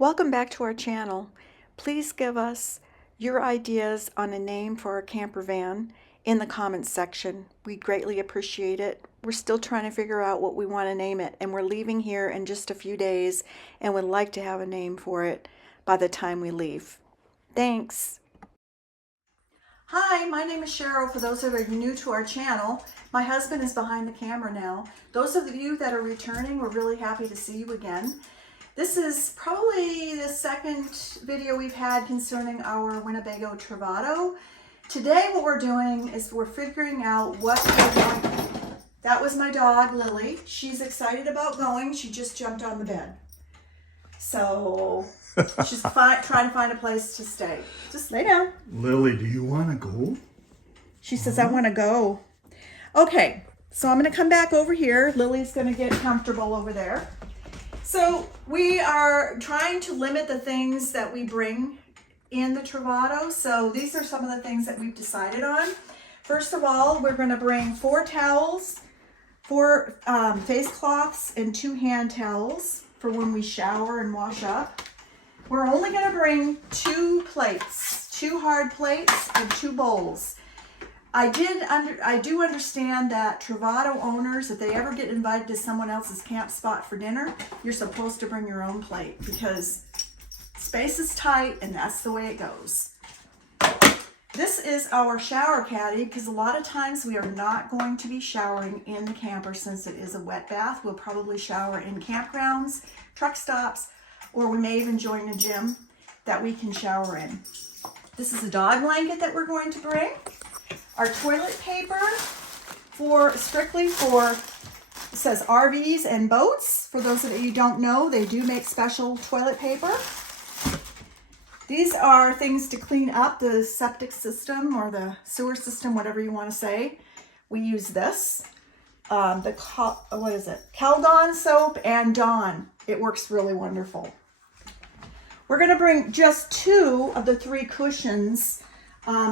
Welcome back to our channel. Please give us your ideas on a name for our camper van in the comments section. We greatly appreciate it. We're still trying to figure out what we want to name it, and we're leaving here in just a few days and would like to have a name for it by the time we leave. Thanks. Hi, my name is Cheryl. For those that are new to our channel, my husband is behind the camera now. Those of you that are returning, we're really happy to see you again. This is probably the second video we've had concerning our Winnebago Travato. Today what we're doing is we're figuring out what we're going. That was my dog, Lily. She's excited about going. She just jumped on the bed. So she's trying to find a place to stay. Just lay down. Lily, do you want to go? She says, I want to go. Okay, so I'm going to come back over here. Lily's going to get comfortable over there. So we are trying to limit the things that we bring in the Travato. So these are some of the things that we've decided on. First of all, we're going to bring 4 towels, 4 face cloths, and 2 hand towels for when we shower and wash up. We're only going to bring 2 plates, 2 hard plates and 2 bowls. I do understand that Travato owners, if they ever get invited to someone else's camp spot for dinner, you're supposed to bring your own plate because space is tight and that's the way it goes. This is our shower caddy because a lot of times we are not going to be showering in the camper since it is a wet bath. We'll probably shower in campgrounds, truck stops, or we may even join a gym that we can shower in. This is a dog blanket that we're going to bring. Our toilet paper strictly for, it says RVs and boats. For those of you who don't know, they do make special toilet paper. These are things to clean up the septic system or the sewer system, whatever you want to say. We use this. What is it? Caldon soap and Dawn. It works really wonderful. We're going to bring just 2 of the 3 cushions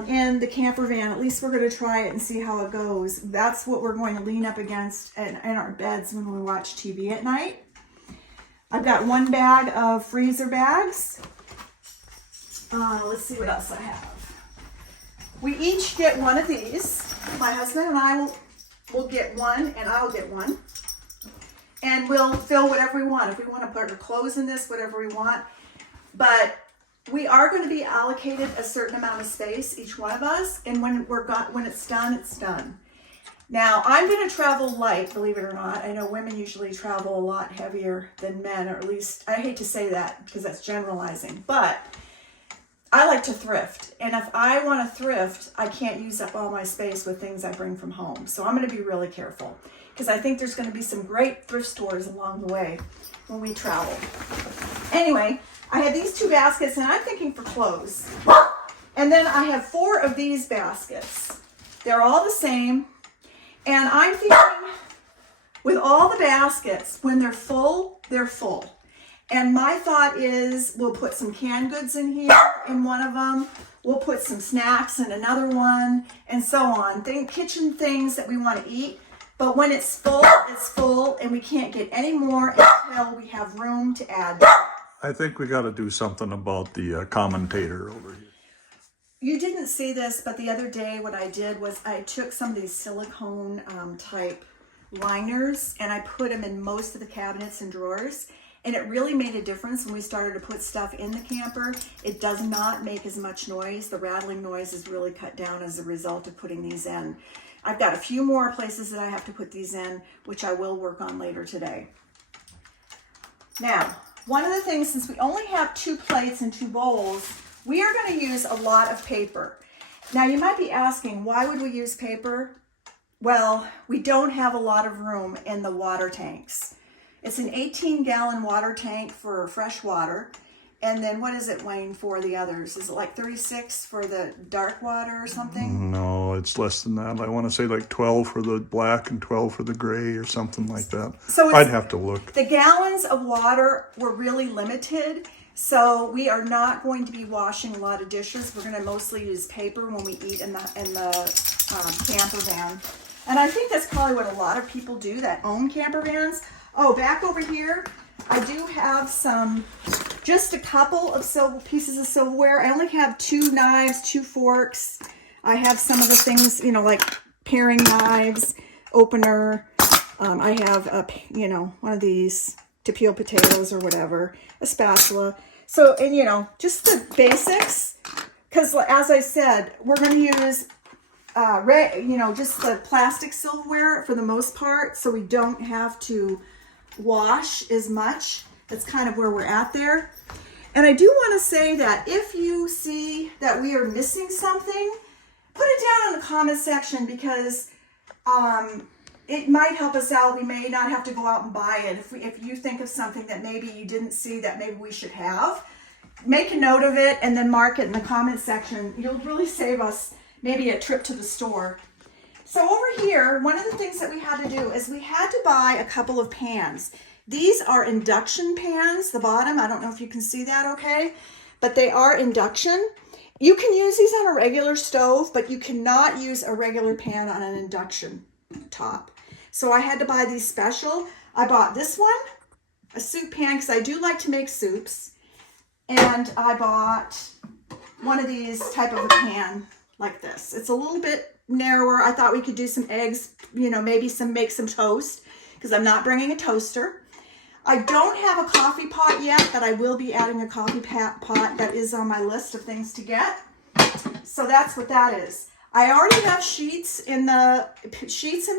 in the camper van. At least we're going to try it and see how it goes. That's what we're going to lean up against in our beds when we watch TV at night. I've got 1 bag of freezer bags. Let's see what else I have. We each get 1 of these. My husband and I will get 1, and I'll get 1. And we'll fill whatever we want. If we want to put our clothes in this, whatever we want. But we are going to be allocated a certain amount of space, each one of us, and when it's done, it's done. Now, I'm going to travel light, believe it or not. I know women usually travel a lot heavier than men, or at least, I hate to say that because that's generalizing, but I like to thrift, and if I want to thrift, I can't use up all my space with things I bring from home. So I'm going to be really careful because I think there's going to be some great thrift stores along the way when we travel. Anyway, I have these 2 baskets, and I'm thinking for clothes. And then I have 4 of these baskets. They're all the same. And I'm thinking with all the baskets, when they're full, they're full. And my thought is we'll put some canned goods in here in one of them. We'll put some snacks in another one, and so on. Kitchen things that we want to eat. But when it's full, and we can't get any more until we have room to add. I think we got to do something about the commentator over here. You didn't see this, but the other day what I did was I took some of these silicone type liners and I put them in most of the cabinets and drawers. And it really made a difference when we started to put stuff in the camper. It does not make as much noise. The rattling noise is really cut down as a result of putting these in. I've got a few more places that I have to put these in, which I will work on later today. Now, one of the things, since we only have 2 plates and 2 bowls, we are going to use a lot of paper. Now, you might be asking, why would we use paper? Well, we don't have a lot of room in the water tanks. It's an 18-gallon water tank for fresh water. And then what is it, Wayne, for the others? Is it like 36 for the dark water or something? No, it's less than that. I want to say like 12 for the black and 12 for the gray or something like that. So I'd have to look. The gallons of water were really limited. So we are not going to be washing a lot of dishes. We're going to mostly use paper when we eat in the camper van. And I think that's probably what a lot of people do that own camper vans. Oh, back over here, I do have some just a couple of pieces of silverware. I only have 2 knives, 2 forks. I have some of the things, you know, like paring knives, opener. I have one of these to peel potatoes or whatever, a spatula. So, and you know, just the basics, because as I said, we're going to use just the plastic silverware for the most part, so we don't have to wash as much. That's kind of where we're at there. And I do want to say that if you see that we are missing something, put it down in the comment section, because it might help us out. We may not have to go out and buy it. If you think of something that maybe you didn't see that maybe we should have, make a note of it and then mark it in the comment section. You'll really save us maybe a trip to the store. So over here, one of the things that we had to do is we had to buy a couple of pans. These are induction pans, the bottom. I don't know if you can see that okay, but they are induction. You can use these on a regular stove, but you cannot use a regular pan on an induction top. So I had to buy these special. I bought this one, a soup pan, because I do like to make soups. And I bought one of these type of a pan like this. It's a little bit narrower. I thought we could do some eggs, you know, maybe make some toast, because I'm not bringing a toaster. I don't have a coffee pot yet, but I will be adding a coffee pot. That is on my list of things to get. So that's what that is. I already have sheets and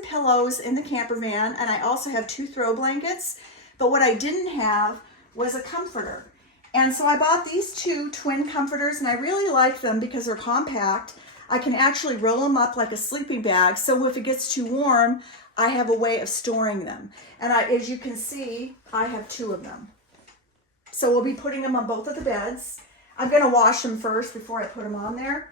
pillows in the camper van, and I also have 2 throw blankets. But what I didn't have was a comforter. And so I bought these 2 twin comforters, and I really like them because they're compact. I can actually roll them up like a sleeping bag, so if it gets too warm, I have a way of storing them. And as you can see, I have 2 of them. So we'll be putting them on both of the beds. I'm going to wash them first before I put them on there.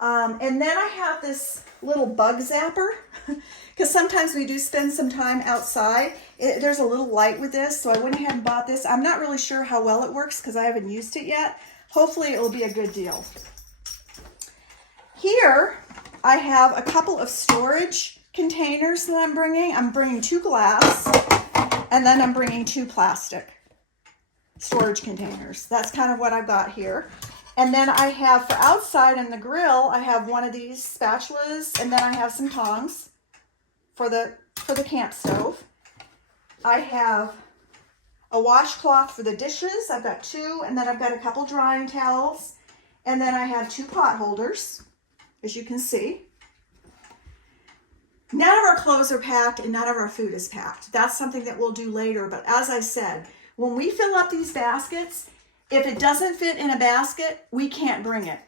And then I have this little bug zapper, because sometimes we do spend some time outside. There's a little light with this, so I went ahead and bought this. I'm not really sure how well it works because I haven't used it yet. Hopefully it will be a good deal. Here I have a couple of storage containers that I'm bringing. I'm bringing 2 glass, and then I'm bringing 2 plastic storage containers. That's kind of what I've got here. And then I have for outside in the grill, I have one of these spatulas, and then I have some tongs for the camp stove. I have a washcloth for the dishes. I've got 2, and then I've got a couple drying towels, and then I have 2 pot holders, as you can see. None of our clothes are packed and none of our food is packed. That's something that we'll do later, but as I said, when we fill up these baskets, if it doesn't fit in a basket, we can't bring it.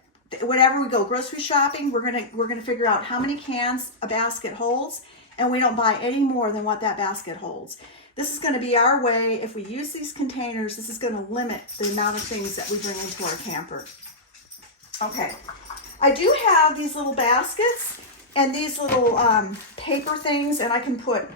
Whenever we go grocery shopping, we're gonna figure out how many cans a basket holds, and we don't buy any more than what that basket holds. This is gonna be our way. If we use these containers, this is gonna limit the amount of things that we bring into our camper. Okay, I do have these little baskets and these little paper things, and I can put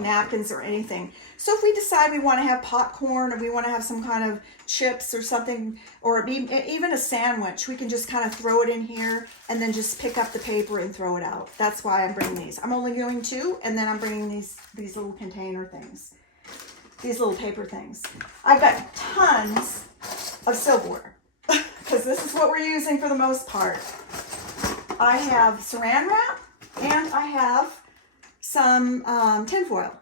napkins or anything. So if we decide we want to have popcorn, or we want to have some kind of chips or something, or even a sandwich, we can just kind of throw it in here and then just pick up the paper and throw it out. That's why I'm bringing these. I'm only doing 2, and then I'm bringing these little container things, these little paper things. I've got tons of silverware because this is what we're using for the most part. I have saran wrap, and I have some tinfoil.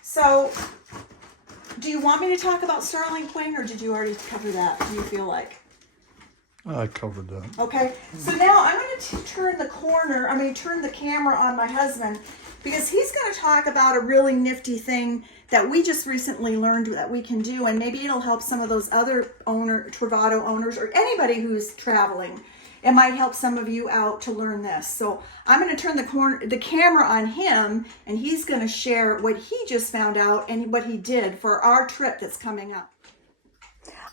So, do you want me to talk about Starling Point, or did you already cover that? Do you feel like? I covered that. Okay, so now I'm going to turn the camera on my husband, because he's going to talk about a really nifty thing that we just recently learned that we can do, and maybe it'll help some of those other Travato owners, or anybody who's traveling. It might help some of you out to learn this. So I'm going to turn the camera on him, and he's going to share what he just found out and what he did for our trip that's coming up.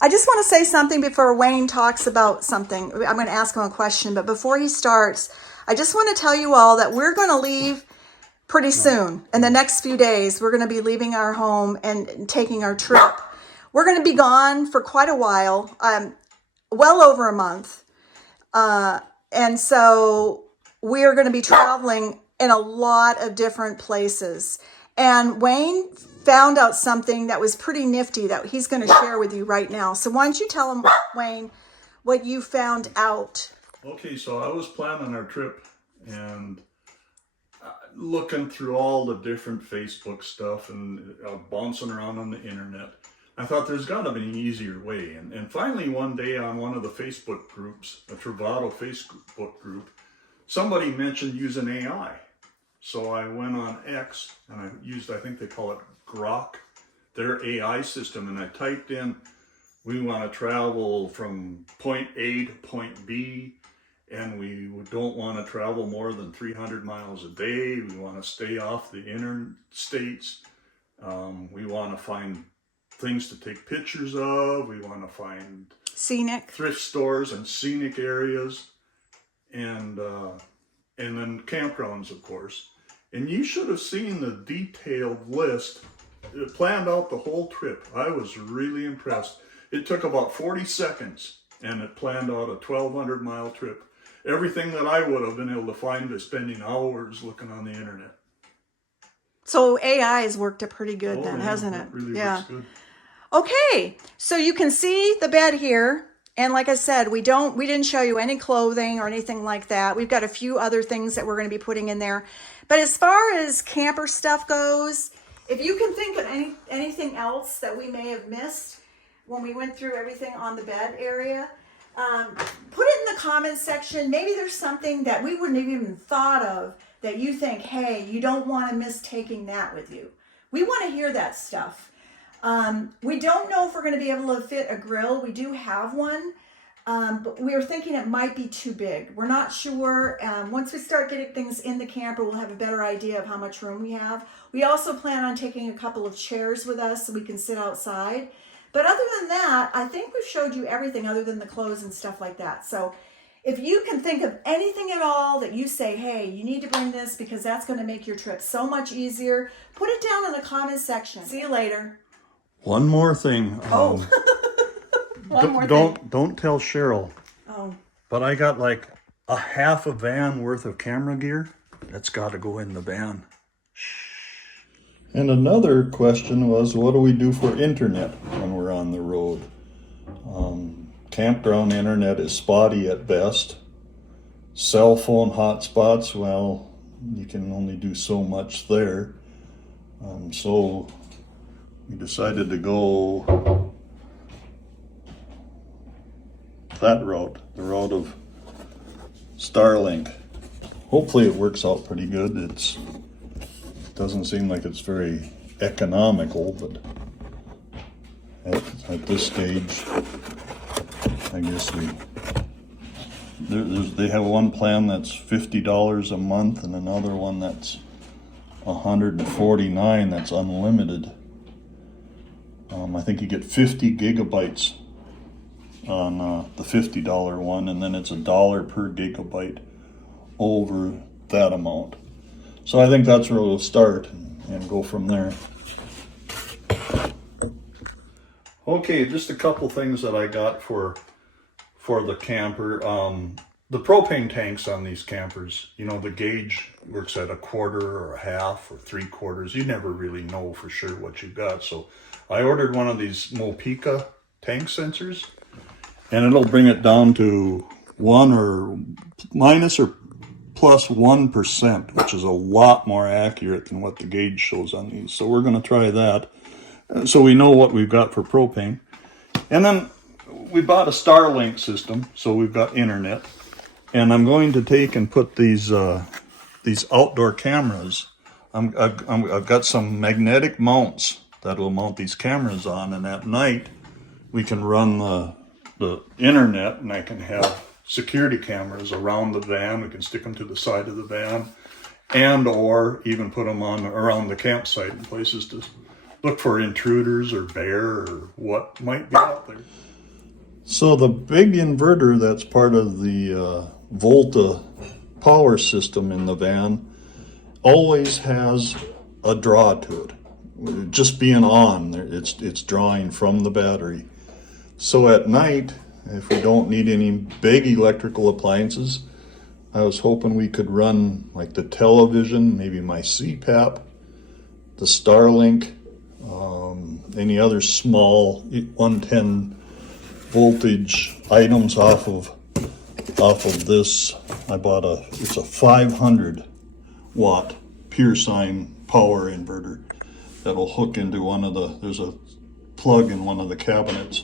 I just want to say something before Wayne talks about something. I'm going to ask him a question, but before he starts, I just want to tell you all that we're going to leave pretty soon. In the next few days, we're going to be leaving our home and taking our trip. We're going to be gone for quite a while, well over a month. And so we are going to be traveling in a lot of different places. And Wayne found out something that was pretty nifty that he's going to share with you right now. So why don't you tell him, Wayne, what you found out? Okay, so I was planning our trip and looking through all the different Facebook stuff and bouncing around on the internet. I thought there's got to be an easier way. And finally one day on one of the Facebook groups, a Travato Facebook group, somebody mentioned using AI. So I went on X and I used, I think they call it Grok, their AI system, and I typed in, we want to travel from point A to point B, and we don't want to travel more than 300 miles a day. We want to stay off the interstates. We want to find things to take pictures of. We want to find scenic thrift stores and scenic areas, and then campgrounds, of course. And you should have seen the detailed list. It planned out the whole trip. I was really impressed. It took about 40 seconds, and it planned out a 1,200-mile trip. Everything that I would have been able to find by spending hours looking on the internet. So AI has worked it pretty good then, hasn't it? It really works good. Okay, so you can see the bed here. And like I said, we didn't show you any clothing or anything like that. We've got a few other things that we're going to be putting in there. But as far as camper stuff goes, if you can think of anything else that we may have missed when we went through everything on the bed area, put it in the comments section. Maybe there's something that we wouldn't have even thought of that you think, hey, you don't want to miss taking that with you. We want to hear that stuff. We don't know if we're going to be able to fit a grill. We do have one, but we were thinking it might be too big. We're not sure. Once we start getting things in the camper, we'll have a better idea of how much room we have. We also plan on taking a couple of chairs with us so we can sit outside. But other than that, I think we've showed you everything other than the clothes and stuff like that. So if you can think of anything at all that you say, hey, you need to bring this because that's going to make your trip so much easier, put it down in the comments section. See you later. One more thing. One more thing. Don't tell Cheryl. Oh. But I got like a half a van worth of camera gear. That's got to go in the van. And another question was, what do we do for internet when we're on the road? Campground internet is spotty at best. Cell phone hotspots, well, you can only do so much there. So we decided to go that route, the route of Starlink. Hopefully it works out pretty good. It doesn't seem like it's very economical, but at this stage, I guess they have one plan that's $50 a month and another one that's $149 that's unlimited. I think you get 50 gigabytes on the $50 one, and then it's $1 per gigabyte over that amount. So I think that's where we'll start and go from there. Okay, just a couple things that I got for the camper. The propane tanks on these campers, you know, the gauge works at 1/4 or 1/2 or 3/4. You never really know for sure what you got. So I ordered one of these Mopica tank sensors, and it'll bring it down to 1 or minus or plus 1%, which is a lot more accurate than what the gauge shows on these. So we're going to try that, so we know what we've got for propane. And then we bought a Starlink system, so we've got internet. And I'm going to take and put these outdoor cameras. I've got some magnetic mounts that'll mount these cameras on, and at night we can run the internet, and I can have security cameras around the van. We can stick them to the side of the van, and or even put them on around the campsite in places to look for intruders or bear or what might be out there. So the big inverter that's part of the Volta power system in the van always has a draw to it. Just being on, it's drawing from the battery. So at night, if we don't need any big electrical appliances, I was hoping we could run like the television, maybe my CPAP, the Starlink, any other small 110 voltage items off of this. I bought it's a 500 watt pure sine power inverter that'll hook into there's a plug in one of the cabinets,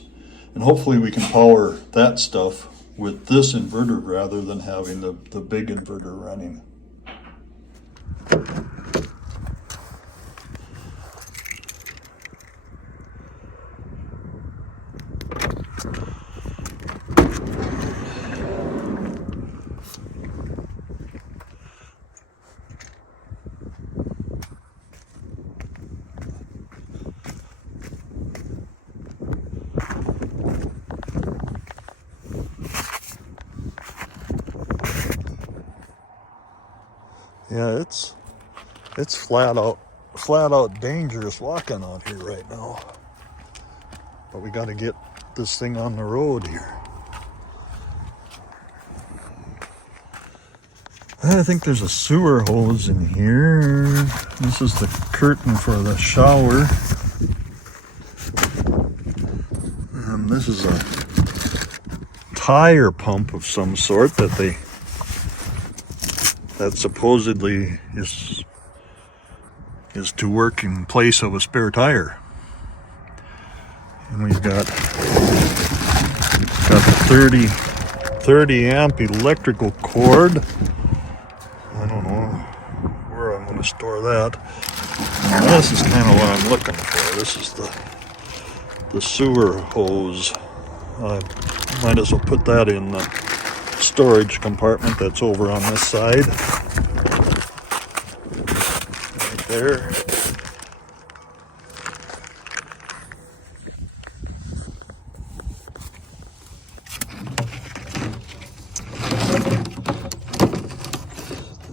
and hopefully we can power that stuff with this inverter rather than having the big inverter running. Yeah, it's flat out dangerous walking out here right now. But we got to get this thing on the road here. I think there's a sewer hose in here. This is the curtain for the shower. And this is a tire pump of some sort that supposedly is to work in place of a spare tire. And we've got the 30 amp electrical cord. I don't know where I'm going to store that. And this is kind of what I'm looking for. This is the sewer hose. I might as well put that in the storage compartment that's over on this side. Right there.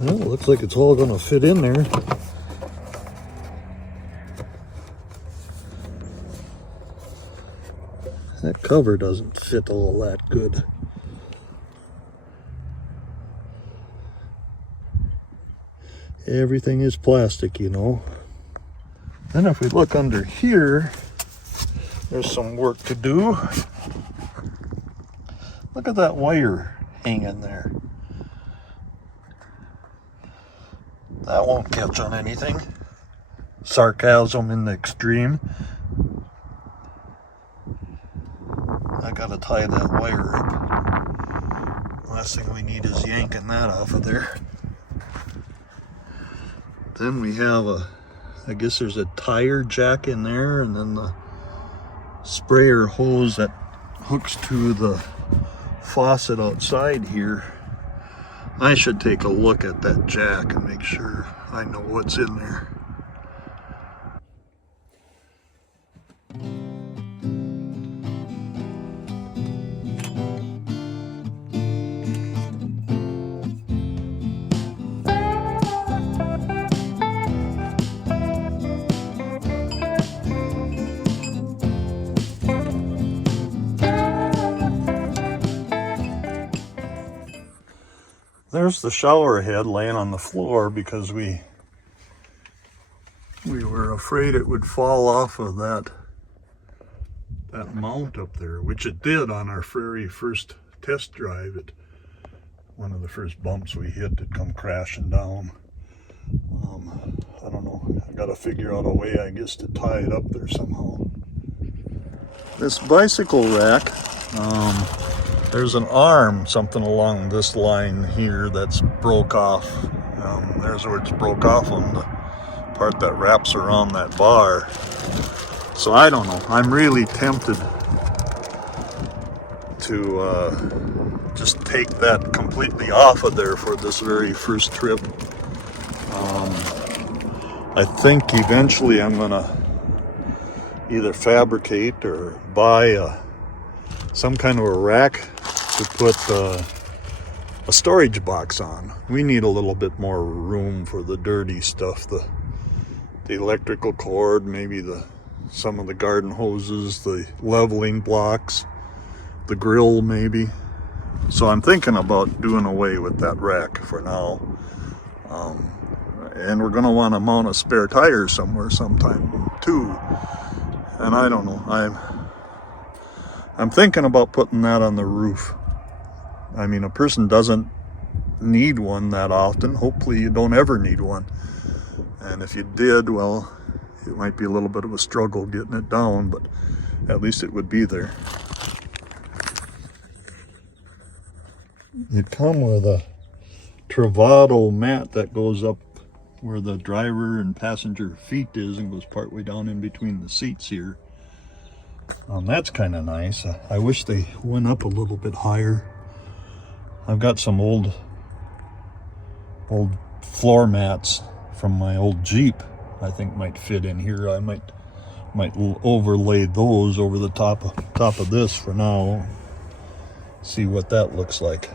Well, looks like it's all going to fit in there. That cover doesn't fit all that good. Everything is plastic, you know. Then if we look under here, there's some work to do. Look at that wire hanging there. That won't catch on anything. Sarcasm in the extreme. I gotta tie that wire up. Last thing we need is yanking that off of there. Then we have I guess there's a tire jack in there, and then the sprayer hose that hooks to the faucet outside here. I should take a look at that jack and make sure I know what's in there. There's the shower head laying on the floor because we were afraid it would fall off of that mount up there, which it did on our very first test drive. One of the first bumps we hit, it come crashing down. I don't know. I gotta figure out a way, I guess, to tie it up there somehow. This bicycle rack, there's an arm, something along this line here that's broke off. There's where it's broke off on the part that wraps around that bar. So I don't know. I'm really tempted to just take that completely off of there for this very first trip. I think eventually I'm gonna either fabricate or buy some kind of a rack to put a storage box on. We need a little bit more room for the dirty stuff, the electrical cord, maybe some of the garden hoses, the leveling blocks, the grill maybe. So I'm thinking about doing away with that rack for now. And we're going to want to mount a spare tire somewhere sometime too. And I don't know, I'm thinking about putting that on the roof. I mean, a person doesn't need one that often. Hopefully you don't ever need one. And if you did, well, it might be a little bit of a struggle getting it down, but at least it would be there. It come with a Travato mat that goes up where the driver and passenger feet is and goes partway down in between the seats here. That's kind of nice. I wish they went up a little bit higher. I've got some old floor mats from my old Jeep I think might fit in here. I might overlay those over the top of this for now. See what that looks like.